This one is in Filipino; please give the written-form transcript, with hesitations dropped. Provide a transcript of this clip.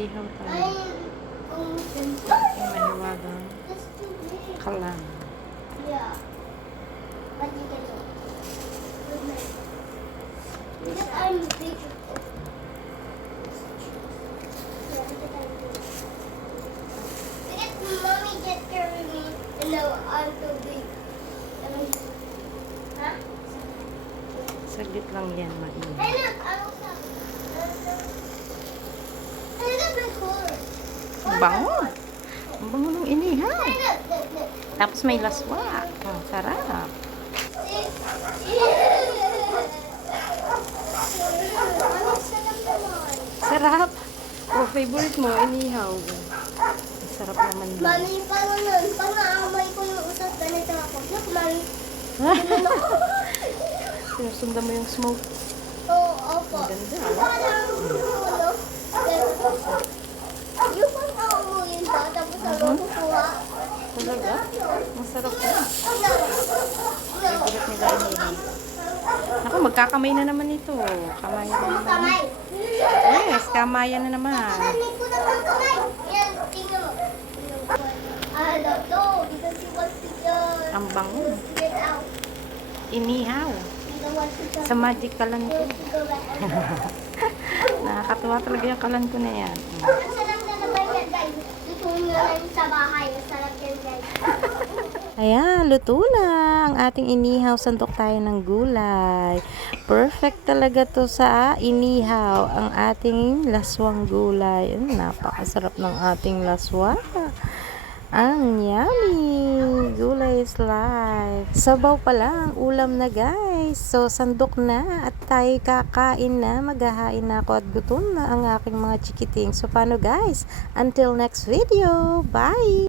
Mag-ihaw tayo. Aking mahiwagang kalan. Yeah. What did you do? Because I'm big. Because mommy just carried me and now I'm so big. Huh? Saglit lang yan, Hey, mainit. look, I was up. Hey, look, the color. Ang bango. Ang bango ng inihaw. Hey, look. Tapos may laswa. Oh, sarap. Sarap. Oh, favorite mo, inihaw. Sarap naman lang. Mami, paano nun? Pag naamoy ko yung usap, ganito ako. Look, mami. Sinusundan mo yung smoke. Oo, opo. Ang ganda. Parang, yung pang naamoyin ba, tapos ako kukuha. Talaga? Masarap yan. Favorite nila inihaw. Ako, magkakamay na naman ito. Kamay na naman. Kamay. Yes, kamayan na naman. Kakanin ko naman kamay. Yan, tingnan mo. I don't know, because he wants to just Ang bango. get out. Inihaw. He don't want to just Sa magic kalan he ko. wants to go back. Nakakatuwa talaga yung kalan ko na yan. Ang sarap na naman yan, guys. Ito nga lang sa bahay. Masarap yan, guys. Ayan, luto na ang ating inihaw. Sandok tayo ng gulay. Perfect talaga to sa inihaw. Ang ating laswang gulay. Napakasarap ng ating laswa. Ang yummy. Gulay is life. Sabaw pa lang, ulam na guys. So, sandok na at tayo kakain na. Maghahain na ako at gutom na ang aking mga chikiting. So, paano guys? Until next video. Bye!